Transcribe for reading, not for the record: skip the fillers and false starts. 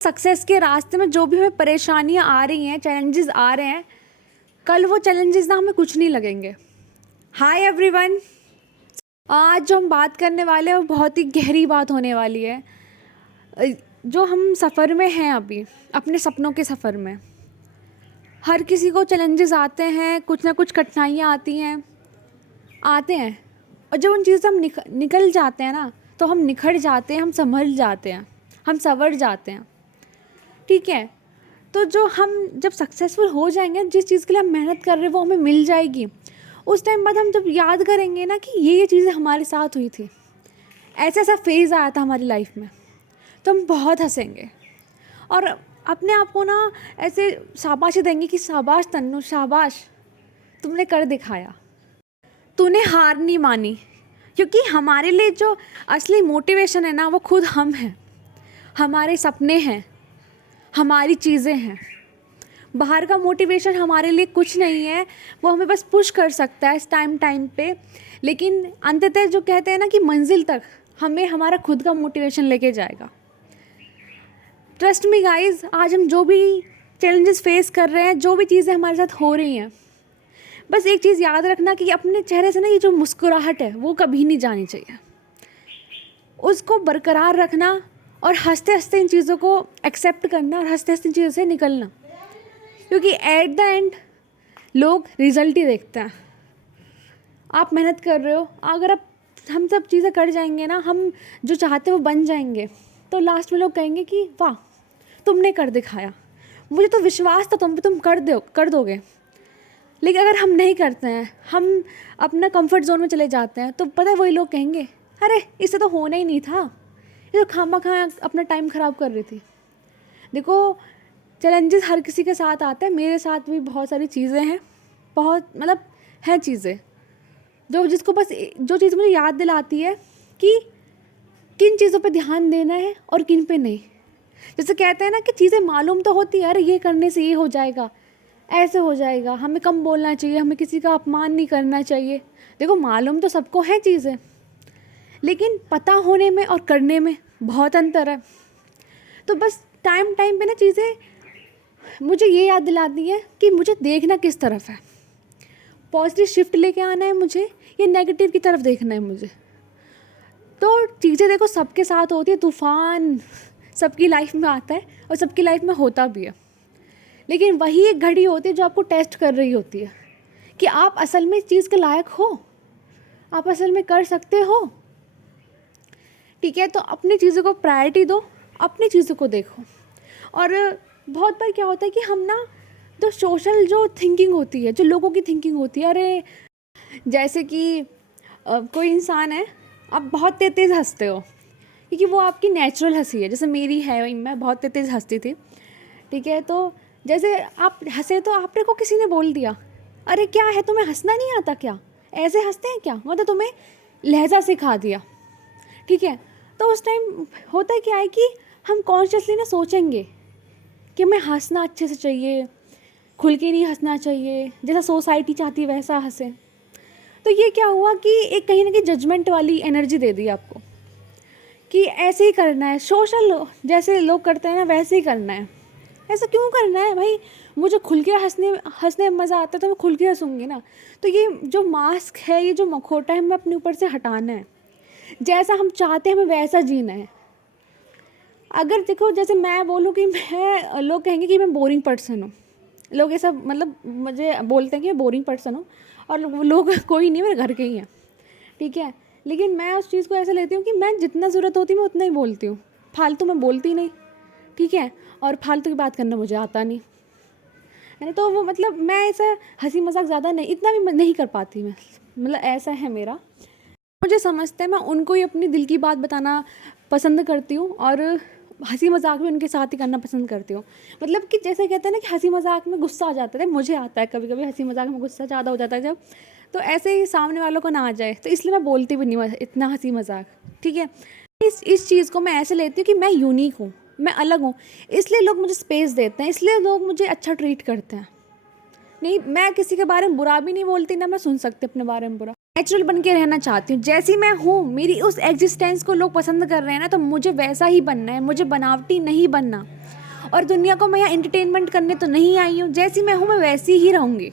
Success के रास्ते में जो भी हमें परेशानियाँ आ रही हैं, चैलेंजेस आ रहे हैं, कल वो चैलेंजेस ना हमें कुछ नहीं लगेंगे। हाय एवरीवन, आज जो हम बात करने वाले हैं वो बहुत ही गहरी बात होने वाली है। जो हम सफ़र में हैं अभी, अपने सपनों के सफ़र में, हर किसी को चैलेंजेस आते हैं, कुछ ना कुछ कठिनाइयाँ आते हैं। और जब उन चीज़ों से हम निकल जाते हैं ना, तो हम निखर जाते हैं, हम संभल जाते हैं, हम संवर जाते हैं। ठीक है, तो जो हम जब सक्सेसफुल हो जाएंगे, जिस चीज़ के लिए हम मेहनत कर रहे हैं वो हमें मिल जाएगी। उस टाइम बाद हम जब याद करेंगे ना कि ये चीज़ें हमारे साथ हुई थी, ऐसा फेज़ आया था हमारी लाइफ में, तो हम बहुत हंसेंगे और अपने आप को ना ऐसे शाबाशी देंगे कि शाबाश तन्नू, शाबाश, तुमने कर दिखाया, तूने हार नहीं मानी। क्योंकि हमारे लिए जो असली मोटिवेशन है ना, वो खुद हम हैं, हमारे सपने हैं, हमारी चीज़ें हैं। बाहर का मोटिवेशन हमारे लिए कुछ नहीं है, वो हमें बस पुश कर सकता है इस टाइम पे, लेकिन अंततः जो कहते हैं ना कि मंजिल तक हमें हमारा खुद का मोटिवेशन लेके जाएगा। ट्रस्ट मी गाइज, आज हम जो भी चैलेंजेस फेस कर रहे हैं, जो भी चीज़ें हमारे साथ हो रही हैं, बस एक चीज़ याद रखना कि अपने चेहरे से ना ये जो मुस्कुराहट है वो कभी नहीं जानी चाहिए, उसको बरकरार रखना और हंसते हंसते इन चीज़ों को एक्सेप्ट करना और हंसते हंसते इन चीज़ों से निकलना। क्योंकि एट द एंड लोग रिज़ल्ट ही देखते हैं। आप मेहनत कर रहे हो, अगर आप हम सब चीज़ें कर जाएंगे ना, हम जो चाहते हैं वो बन जाएंगे, तो लास्ट में लोग कहेंगे कि वाह, तुमने कर दिखाया, मुझे तो विश्वास था तुम कर दोगे। लेकिन अगर हम नहीं करते हैं, हम अपना कंफर्ट जोन में चले जाते हैं, तो पता है वही लोग कहेंगे, अरे इससे तो होना ही नहीं था, ये तो खामा अपना टाइम ख़राब कर रही थी। देखो, चैलेंजेस हर किसी के साथ आते हैं, मेरे साथ भी बहुत सारी चीज़ें हैं, बहुत मतलब हैं चीज़ें जिसको बस जो चीज़ मुझे याद दिलाती है कि किन चीज़ों पे ध्यान देना है और किन पे नहीं। जैसे कहते हैं ना कि चीज़ें मालूम तो होती है, अरे ये करने से ये हो जाएगा, ऐसे हो जाएगा, हमें कम बोलना चाहिए, हमें किसी का अपमान नहीं करना चाहिए। देखो, मालूम तो सबको है चीज़ें, लेकिन पता होने में और करने में बहुत अंतर है। तो बस टाइम पे ना चीज़ें मुझे ये याद दिलाती है कि मुझे देखना किस तरफ है, पॉजिटिव शिफ्ट लेके आना है मुझे या नेगेटिव की तरफ देखना है मुझे। तो चीज़ें देखो सबके साथ होती है, तूफ़ान सबकी लाइफ में आता है और सबकी लाइफ में होता भी है, लेकिन वही एक घड़ी होती है जो आपको टेस्ट कर रही होती है कि आप असल में इस चीज़ के लायक हो, आप असल में कर सकते हो। ठीक है, तो अपनी चीज़ों को प्रायोरिटी दो, अपनी चीज़ों को देखो। और बहुत बार क्या होता है कि हम ना जो सोशल जो थिंकिंग होती है, जो लोगों की थिंकिंग होती है, अरे जैसे कि कोई इंसान है, आप बहुत तेज़ हंसते हो क्योंकि वो आपकी नेचुरल हंसी है, जैसे मेरी है, मैं बहुत तेज़ हंसती थी। ठीक है, तो जैसे आप हंसे तो आपने को किसी ने बोल दिया, अरे क्या है, तुम्हें हंसना नहीं आता क्या, ऐसे हंसते हैं क्या, मतलब तुम्हें लहजा सिखा दिया। ठीक है, तो उस टाइम होता क्या है कि हम कॉन्शियसली ना सोचेंगे कि हमें हंसना अच्छे से चाहिए, खुल के नहीं हंसना चाहिए, जैसा सोसाइटी चाहती है वैसा हंसे। तो ये क्या हुआ कि एक कहीं ना कहीं जजमेंट वाली एनर्जी दे दी आपको कि ऐसे ही करना है, सोशल जैसे लोग करते हैं ना वैसे ही करना है। ऐसा क्यों करना है भाई, मुझे खुल के हंसने में मज़ा आता है तो मैं खुल के हंसूँगी ना। तो ये जो मास्क है, ये जो मखौटा है, हमें अपने ऊपर से हटाना है। जैसा हम चाहते हैं हमें वैसा जीना है। अगर देखो, जैसे मैं बोलूँ कि मैं, लोग कहेंगे कि मैं बोरिंग पर्सन हूँ, लोग ऐसा मतलब मुझे बोलते हैं कि मैं बोरिंग पर्सन हूँ, और लोग कोई नहीं, मेरे घर के ही हैं। ठीक है, लेकिन मैं उस चीज़ को ऐसे लेती हूँ कि मैं जितना ज़रूरत होती है मैं उतना ही बोलती हूँ, फालतू मैं बोलती नहीं। ठीक है, और फालतू की बात करना मुझे आता नहीं है ना, तो वो मतलब मैं ऐसा हंसी मजाक ज़्यादा नहीं, इतना भी नहीं कर पाती मैं, मतलब ऐसा है मेरा। मुझे समझते हैं, मैं उनको ही अपनी दिल की बात बताना पसंद करती हूँ और हंसी मजाक भी उनके साथ ही करना पसंद करती हूँ। मतलब कि जैसे कहते हैं ना कि हंसी मजाक में गुस्सा आ जाता है, मुझे आता है कभी कभी हंसी मजाक में गुस्सा ज़्यादा हो जाता है जब, तो ऐसे ही सामने वालों को ना आ जाए, तो इसलिए मैं बोलती भी नहीं इतना हंसी मजाक। ठीक है, इस चीज़ को मैं ऐसे लेती हूँ कि मैं यूनिक हूँ, मैं अलग हूँ, इसलिए लोग मुझे स्पेस देते हैं, इसलिए लोग मुझे अच्छा ट्रीट करते हैं। नहीं, मैं किसी के बारे में बुरा भी नहीं बोलती, ना मैं सुन सकती अपने बारे में बुरा। नेचुरल बन के रहना चाहती हूँ, जैसी मैं हूँ। मेरी उस एग्जिस्टेंस को लोग पसंद कर रहे हैं ना, तो मुझे वैसा ही बनना है, मुझे बनावटी नहीं बनना। और दुनिया को मैं यहाँ एंटरटेनमेंट करने तो नहीं आई हूँ, जैसी मैं हूँ मैं वैसी ही रहूँगी।